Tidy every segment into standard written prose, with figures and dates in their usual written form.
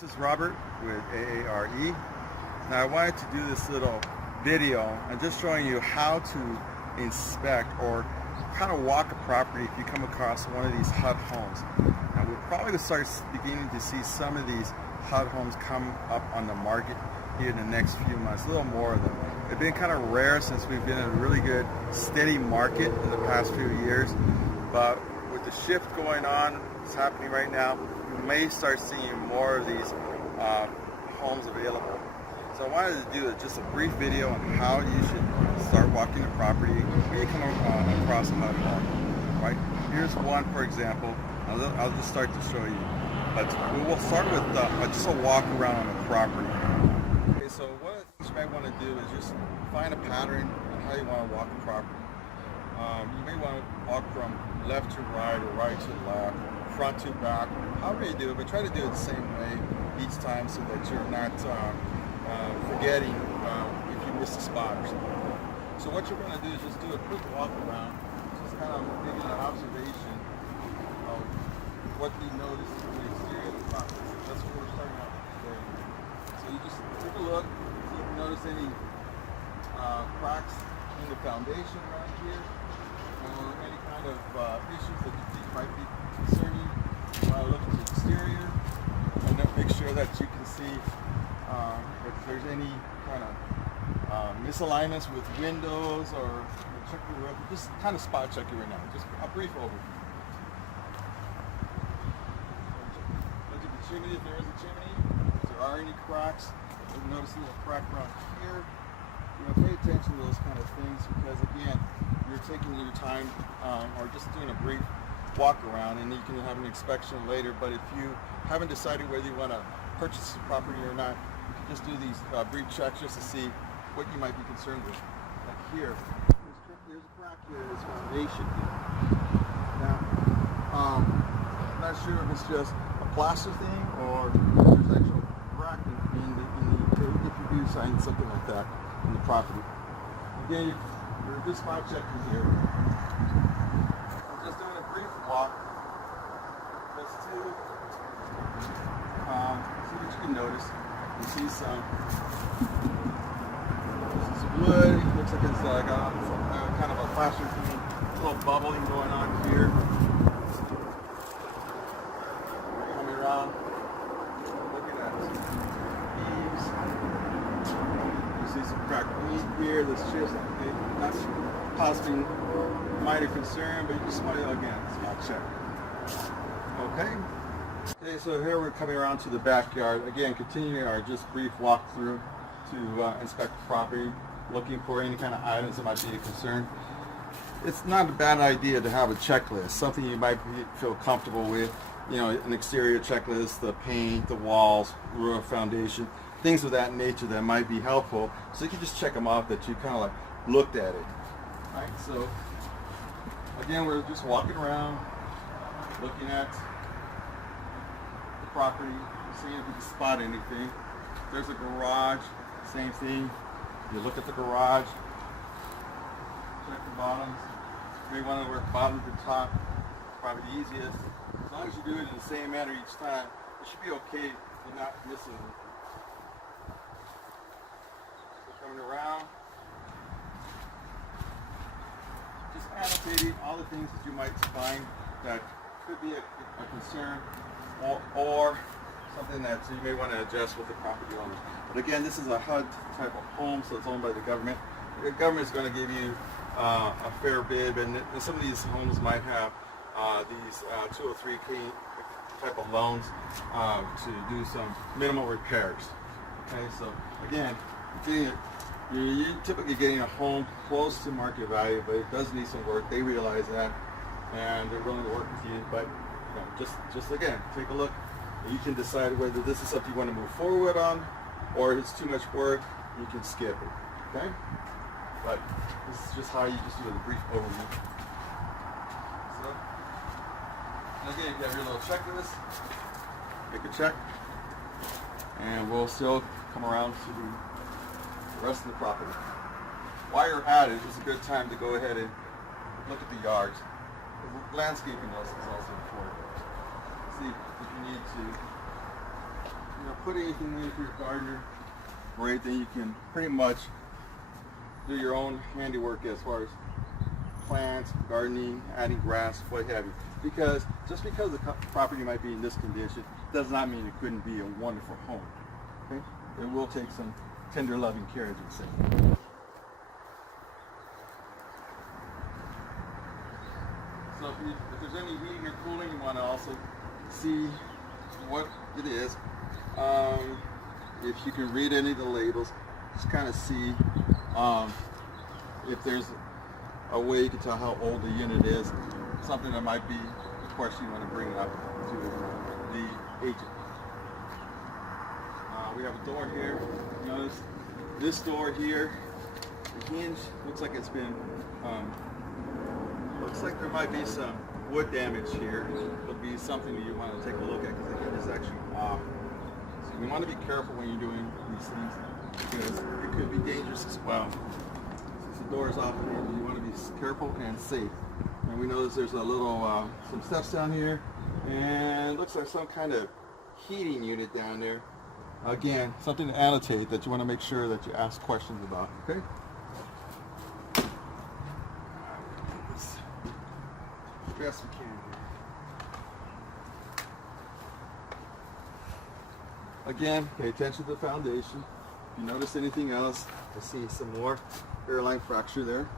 This is Robert with AARE. Now I wanted to do this little video and just showing you how to inspect or kind of walk a property if you come across one of these HUD homes. Now we'll probably start beginning to see some of these HUD homes come up on the market here in the next few months, a little more of them. They've been kind of rare since we've been in a really good steady market in the past few years, but with the shift going on, it's happening right now, we may start seeing more of these homes available. So I wanted to do just a brief video on how you should start walking the property when you come across a HUD home. Right? Here's one, for example. I'll just start to show you. But we'll start with just a walk around on the property. Okay, so one of the things you might want to do is just find a pattern on how you want to walk the property. You may want to walk from left to right or right to left, front to back, however you do it, but try to do it the same way each time so that you're not forgetting if you miss a spot or something. So what you're going to do is just do a quick walk around, just kind of making an observation of what you notice in the exterior of the property. That's what we're starting out today. So you just take a look, see if you notice any cracks in the foundation around here, or any kind of issues that you think might be concerning. You want to look at the exterior and then make sure that you can see if there's any kind of misalignments with windows, or check the roof. Just kind of spot check it right now. Just a brief overview. Look at the chimney if there is a chimney. If there are any cracks, you'll notice a little crack around here. Pay attention to those kind of things, because again, you're taking your time or just doing a brief walk around, and you can have an inspection later. But if you haven't decided whether you want to purchase the property or not, you can just do these brief checks just to see what you might be concerned with. Like here, there's a crack here in this foundation here. Now, I'm not sure if it's just a plaster thing or there's actual crack if you do sign something like that in the property. Again, you're just spot checking here. I'm just doing a brief walk just to see what you can notice. You see some wood. Looks like it's like kind of a plaster thing. A little bubbling going on here. Coming around, looking at eaves. See some cracked paint here. That's just not possibly minor concern, but you just want to, again, spot check. Okay, so here we're coming around to the backyard. Again, continuing our just brief walkthrough to inspect the property, looking for any kind of items that might be a concern. It's not a bad idea to have a checklist, something you might feel comfortable with. An exterior checklist, the paint, the walls, roof, foundation, things of that nature that might be helpful, so you can just check them off that you kind of like looked at it. All right, so again, we're just walking around, looking at the property, seeing if we can spot anything. There's a garage, same thing. You look at the garage, check the bottoms. You may want to work bottom to top, probably the easiest. As long as you do it in the same manner each time, it should be okay. You're not missing anything. Coming around, just annotating all the things that you might find that could be a concern or something that you may want to adjust with the property owner. But again, this is a HUD type of home, so it's owned by the government. The government is going to give you a fair bid, and some of these homes might have these 203K type of loans to do some minimal repairs. Okay, so again, you're typically getting a home close to market value, but it does need some work. They realize that, and they're willing to work with you. But just again, take a look. You can decide whether this is something you want to move forward on, or if it's too much work, you can skip it. Okay? But this is just how you just do a brief overview. So, and again, you have your little checklist. Make a check, and we'll still come around to the rest of the property. While you're at it, it's a good time to go ahead and look at the yards. Landscaping is also important. See if you need to put anything in for your gardener, great, then you can pretty much do your own handiwork as far as plants, gardening, adding grass, what have you. Because just because the property might be in this condition does not mean it couldn't be a wonderful home. Okay? It will take some tender loving care, as you say. So if there's any heating or cooling, you want to also see what it is. If you can read any of the labels, just kind of see if there's a way you can tell how old the unit is. Something that might be a question you want to bring up to the agent. We have a door here. Notice this door here, the hinge looks like it's been, looks like there might be some wood damage here. It'll be something that you want to take a look at because the hinge is actually off. So you want to be careful when you're doing these things because it could be dangerous as well. Since the door is off here, you want to be careful and safe. And we notice there's a little, some steps down here, and it looks like some kind of heating unit down there. Again, something to annotate that you want to make sure that you ask questions about, okay? Best we can here. Again, pay attention to the foundation. If you notice anything else, I see some more hairline fracture there.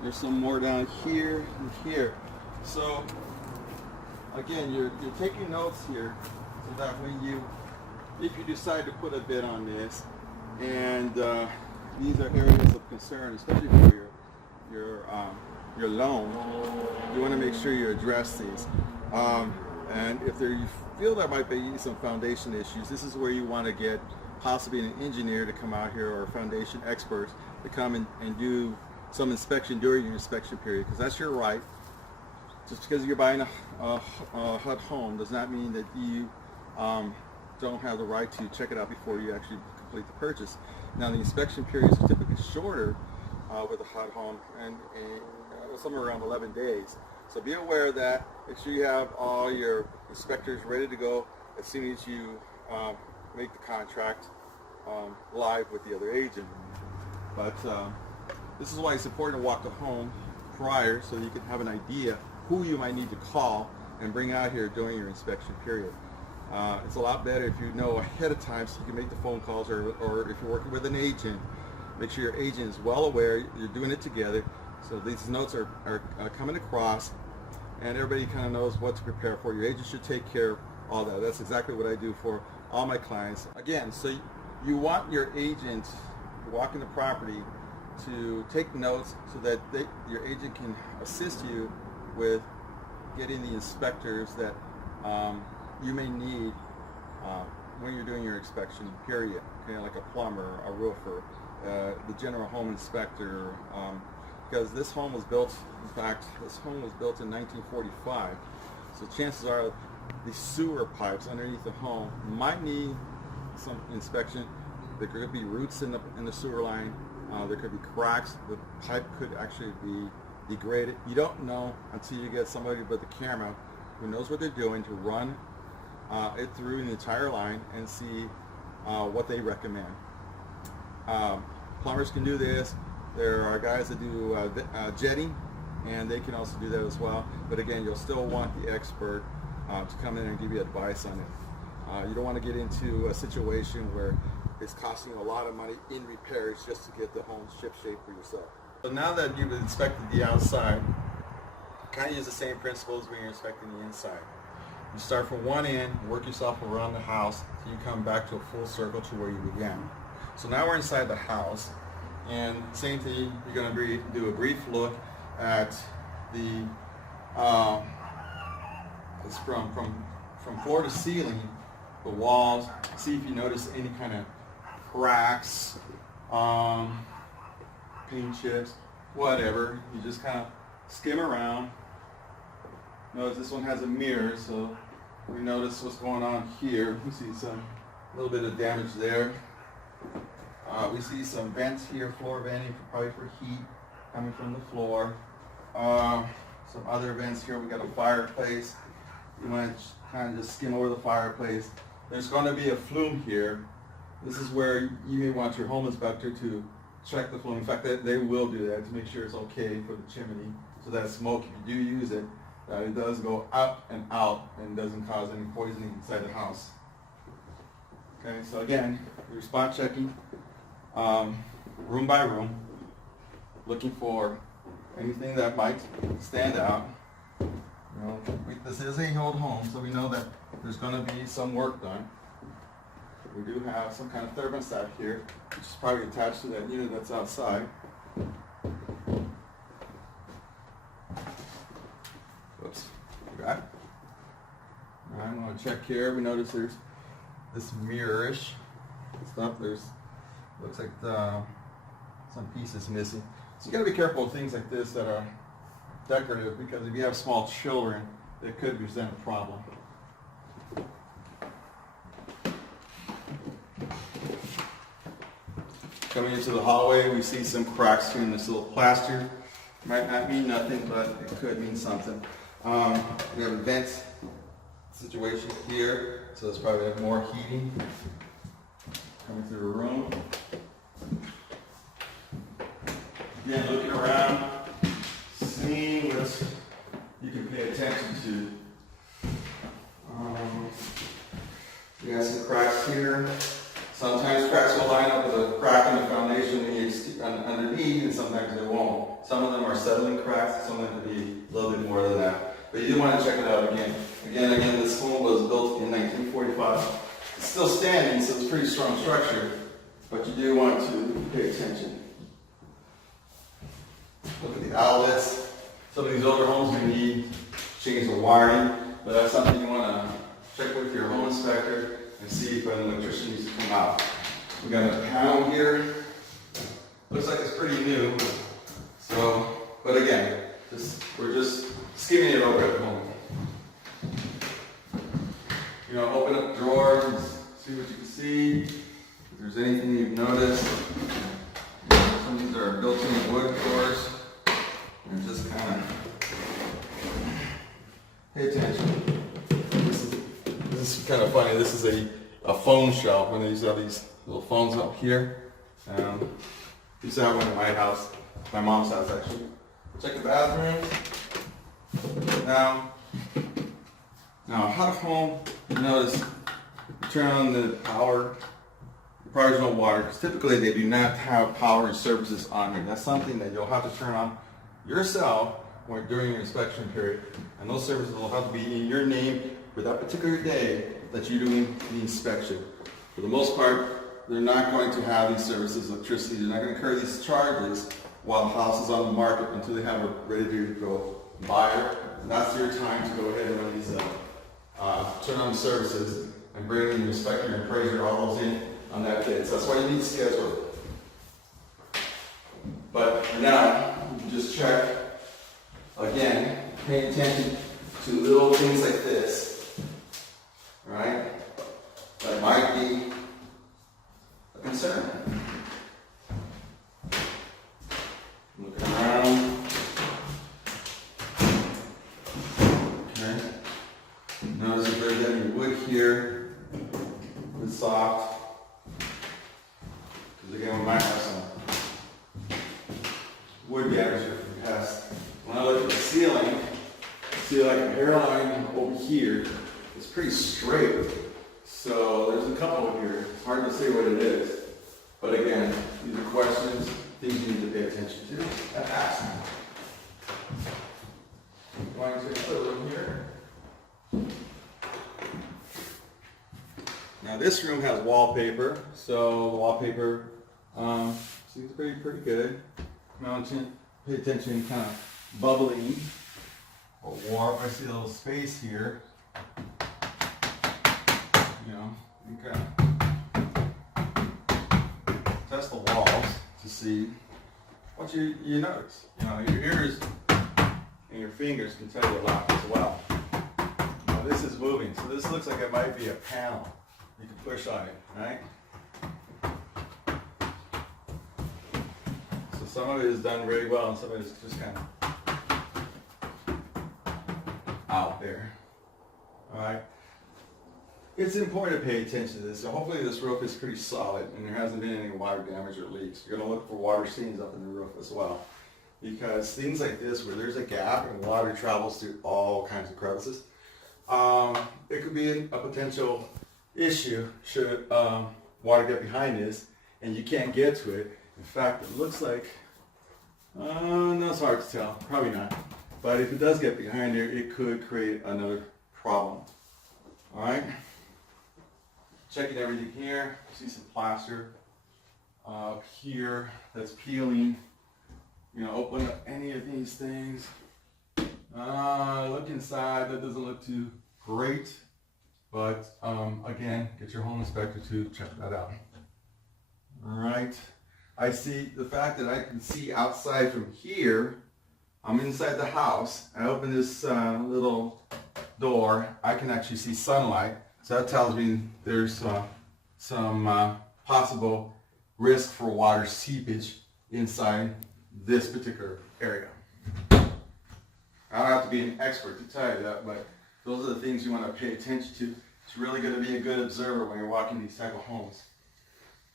There's some more down here and here. So again, you're taking notes here so that when you, if you decide to put a bid on this, and these are areas of concern, especially for your loan, you want to make sure you address these. And if you feel there might be some foundation issues, this is where you want to get possibly an engineer to come out here or foundation experts to come and do some inspection during your inspection period, because that's your right. Just because you're buying a HUD home does not mean that you don't have the right to check it out before you actually complete the purchase. Now the inspection periods are typically shorter with a HUD home, and somewhere around 11 days. So be aware of that. Make sure you have all your inspectors ready to go as soon as you make the contract live with the other agent. But this is why it's important to walk the home prior so you can have an idea who you might need to call and bring out here during your inspection period. It's a lot better if you know ahead of time so you can make the phone calls, or if you're working with an agent, make sure your agent is well aware you're doing it together so these notes are coming across and everybody kind of knows what to prepare for. Your agent should take care of all that. That's exactly what I do for all my clients. Again, so you want your agent walking the property to take notes so that your agent can assist you with getting the inspectors that you may need when you're doing your inspection period. Okay, like a plumber, a roofer, the general home inspector, because this home was built, in fact, this home was built in 1945. So chances are the sewer pipes underneath the home might need some inspection. There could be roots in the sewer line. There could be cracks. The pipe could actually be degraded. You don't know until you get somebody with the camera who knows what they're doing to run it through the entire line and see what they recommend. Plumbers can do this. There are guys that do jetting, and they can also do that as well. But again, you'll still want the expert to come in and give you advice on it. You don't want to get into a situation where it's costing you a lot of money in repairs just to get the home ship-shape for yourself. So now that you've inspected the outside, kind of use the same principles when you're inspecting the inside. You start from one end, work yourself around the house, so you come back to a full circle to where you began. So now we're inside the house, and same thing, you're going to do a brief look at the, it's from floor to ceiling, the walls, see if you notice any kind of cracks, paint chips, whatever. You just kind of skim around. Notice this one has a mirror, so we notice what's going on here. We see a little bit of damage there. We see some vents here, floor venting, probably for heat. coming from the floor. Some other vents here. We got a fireplace. You want to kind of just skim over the fireplace. There's going to be a flume here. This is where you may want your home inspector to check the flume. In fact, they will do that to make sure it's okay for the chimney. So that smoke, if you do use it, it does go up and out and doesn't cause any poisoning inside the house. Okay, so again, you're spot checking room by room, looking for anything that might stand out. You know, this is a old home, so we know that there's going to be some work done. We do have some kind of thermostat here, which is probably attached to that unit that's outside. Oops, forgot. I'm going to check here. We notice there's this mirror-ish stuff. Looks like some pieces missing. So you got to be careful of things like this that are decorative, because if you have small children, it could present a problem. Coming into the hallway, we see some cracks here in this little plaster. Might not mean nothing, but it could mean something. We have a vent situation here, so there's probably more heating coming through the room. Again, looking around, seeing what you can pay attention to. We got some cracks here. Sometimes cracks will line up with a crack in the foundation underneath, and sometimes they won't. Some of them are settling cracks, some of them could be a little bit more than that. But you do want to check it out again. Again, this home was built in 1945. It's still standing, so it's a pretty strong structure, but you do want to pay attention. Look at the outlets. Some of these older homes may need change the wiring, but that's something you want to check with your home inspector and see if an electrician needs to come out. We got a panel here. Looks like it's pretty new. So, but again, we're just skimming it over at the moment. You know, open up the drawers and see what you can see. If there's anything you've noticed. Some of these are built-in wood drawers. And just kind of pay attention. This is kind of funny. This is a phone shelf. When they used to have these little phones up here. Used to have one in my house, my mom's house actually. Check the bathroom. Now HUD home, you notice, you turn on the power. Requires no water, because typically they do not have power and services on here. That's something that you'll have to turn on yourself during your inspection period, and those services will have to be in your name for that particular day that you're doing the inspection. For the most part, they're not going to have these services, electricity. They're not going to incur these charges while the house is on the market until they have a ready-to-go buyer. And that's your time to go ahead and run these turn on the services and bring in the inspector and appraiser, all those in on that day. So that's why you need to schedule it. But for now, you can just check. Again, pay attention to little things like this, right? That might be a concern. Looking around. Okay. Notice if there's any wood here. Wood soft. Because again, we might have some wood damage here from the past. When I look at the ceiling, I see like a hairline over here. It's pretty straight. So there's a couple here. It's hard to say what it is. But again, these are questions, things you need to pay attention to and ask. Going to the room here. Now this room has wallpaper. So the wallpaper seems pretty good. Mountain, pay attention, kind of bubbling or warm. I see a little space here. You know, you kind of test the walls to see what you notice. You know, your ears and your fingers can tell you a lot as well. Now this is moving, so this looks like it might be a panel. You can push on it, right? So some of it is done very well, and some of it is just kind of out there. All right. It's important to pay attention to this. So hopefully this roof is pretty solid and there hasn't been any water damage or leaks. You're going to look for water stains up in the roof as well. Because things like this, where there's a gap and water travels through all kinds of crevices, it could be a potential issue should water get behind this and you can't get to it. In fact, it looks like, no, it's hard to tell, probably not. But if it does get behind there, it could create another problem. All right. Checking everything here. See some plaster up here that's peeling. You know, open up any of these things. Look inside. That doesn't look too great, but again, get your home inspector to check that out. All right. I see the fact that I can see outside from here. I'm inside the house. I open this little door. I can actually see sunlight. So that tells me there's some possible risk for water seepage inside this particular area. I don't have to be an expert to tell you that, but those are the things you want to pay attention to. It's really going to be a good observer when you're walking these type of homes.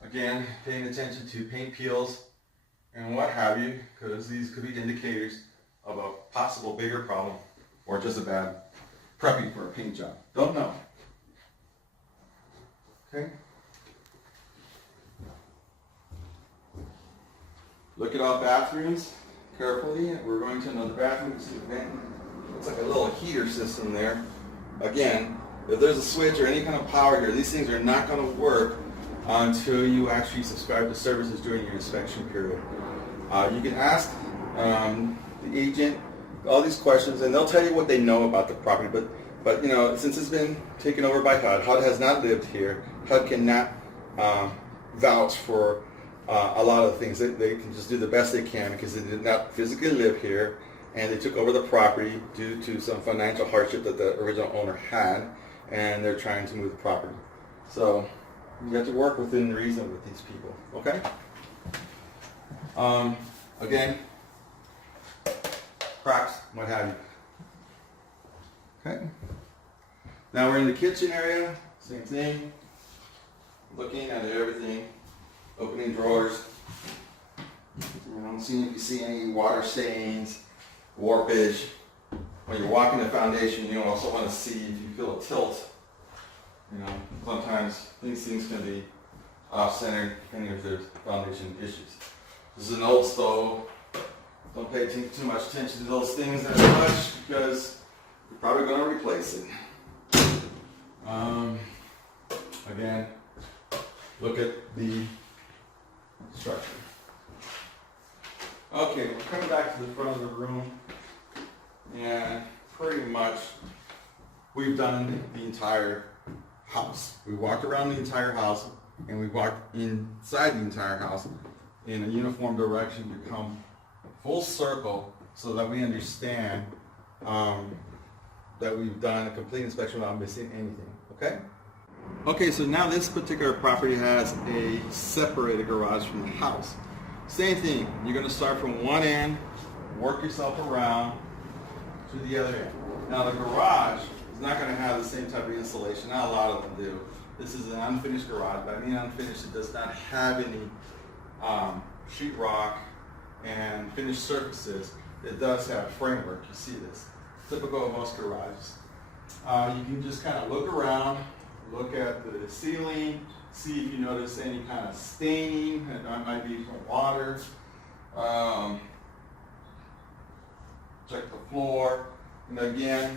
Again, paying attention to paint peels and what have you, because these could be indicators of a possible bigger problem or just a bad prepping for a paint job. Don't know. Okay. Look at all bathrooms carefully. We're going to another bathroom. It's like a little heater system there. Again, if there's a switch or any kind of power here, these things are not going to work until you actually subscribe to services during your inspection period. You can ask the agent all these questions, and they'll tell you what they know about the property. But you know, since it's been taken over by HUD, HUD has not lived here. HUD cannot vouch for a lot of things. They can just do the best they can because they did not physically live here, and they took over the property due to some financial hardship that the original owner had, and they're trying to move the property. So you have to work within reason with these people, okay? Again, cracks, what have you. Okay. Now we're in the kitchen area, same thing. Looking at everything, opening drawers. Seeing if you see any water stains, warpage. When you're walking the foundation, you also want to see if you feel a tilt. You know, sometimes these things can be off-centered depending if there's foundation issues. This is an old stove. Don't pay too much attention to those things that much because you're probably going to replace it. Again, look at the structure. Okay, we're coming back to the front of the room, and pretty much we've done the entire house. We walked around the entire house, and we walked inside the entire house in a uniform direction to come full circle so that we understand that we've done a complete inspection without missing anything, okay? Okay, so now this particular property has a separated garage from the house. Same thing, you're going to start from one end, work yourself around to the other end. Now the garage is not going to have the same type of insulation, not a lot of them do. This is an unfinished garage, but I mean unfinished, it does not have any sheetrock and finished surfaces. It does have framework, you see this. Typical of most garages. You can just kind of look around, look at the ceiling, see if you notice any kind of staining that might be from water. Check the floor, and again,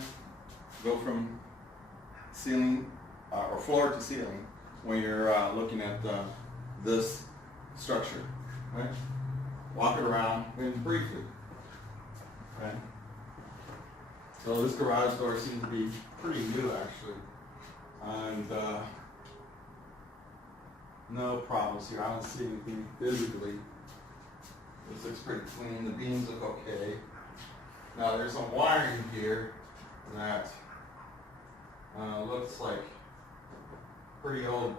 go from ceiling or floor to ceiling when you're looking at this structure. Right? Walk it around and briefly. Right? So this garage door seems to be pretty new actually. And no problems here. I don't see anything physically. This looks pretty clean. The beams look okay. Now there's some wiring here that looks like pretty old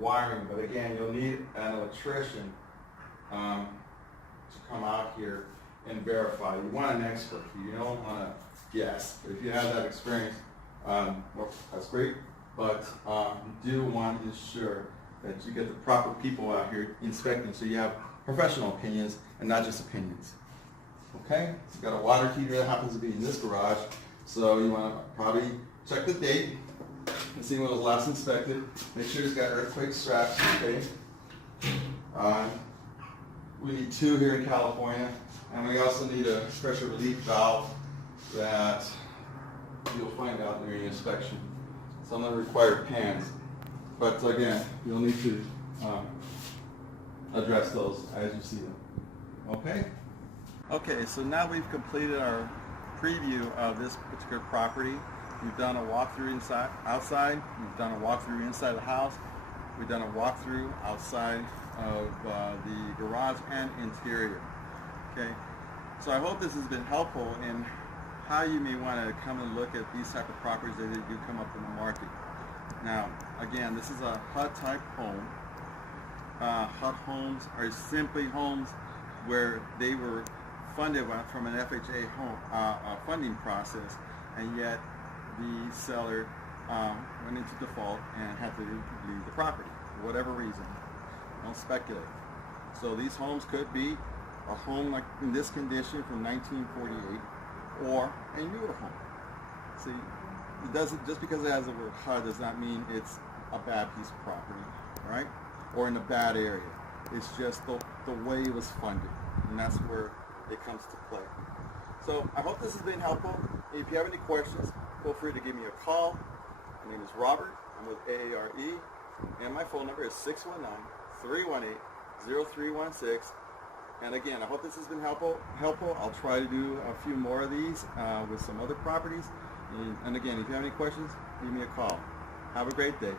wiring, but again, you'll need an electrician to come out here and verify. You want an expert. You don't want to guess. If you have that experience, well, that's great. But you do want to ensure that you get the proper people out here inspecting, so you have professional opinions and not just opinions. Okay? So you've got a water heater that happens to be in this garage, so you want to probably check the date and see when it was last inspected. Make sure it's got earthquake straps. Okay. We need 2 here in California, and we also need a pressure relief valve that you'll find out during your inspection. Some of them require pans, but again, you'll need to address those as you see them. Okay? Okay, so now we've completed our preview of this particular property. We've done a walkthrough outside. We've done a walkthrough inside the house. We've done a walkthrough outside of the garage and interior. Okay, so I hope this has been helpful in how you may want to come and look at these type of properties that do come up in the market. Now, again, this is a HUD type home. HUD homes are simply homes where they were funded from an FHA home funding process, and yet the seller went into default and had to leave the property for whatever reason. Don't speculate. So these homes could be a home like in this condition from 1948 or a newer home. See, it doesn't, just because it has the word HUD does not mean it's a bad piece of property, right? Or in a bad area. It's just the way it was funded, and that's where it comes to play. So I hope this has been helpful. If you have any questions, feel free to give me a call. My name is Robert. I'm with AARE, and my phone number is 619-318-0316. And again, I hope this has been helpful. I'll try to do a few more of these with some other properties. And again, if you have any questions, give me a call. Have a great day.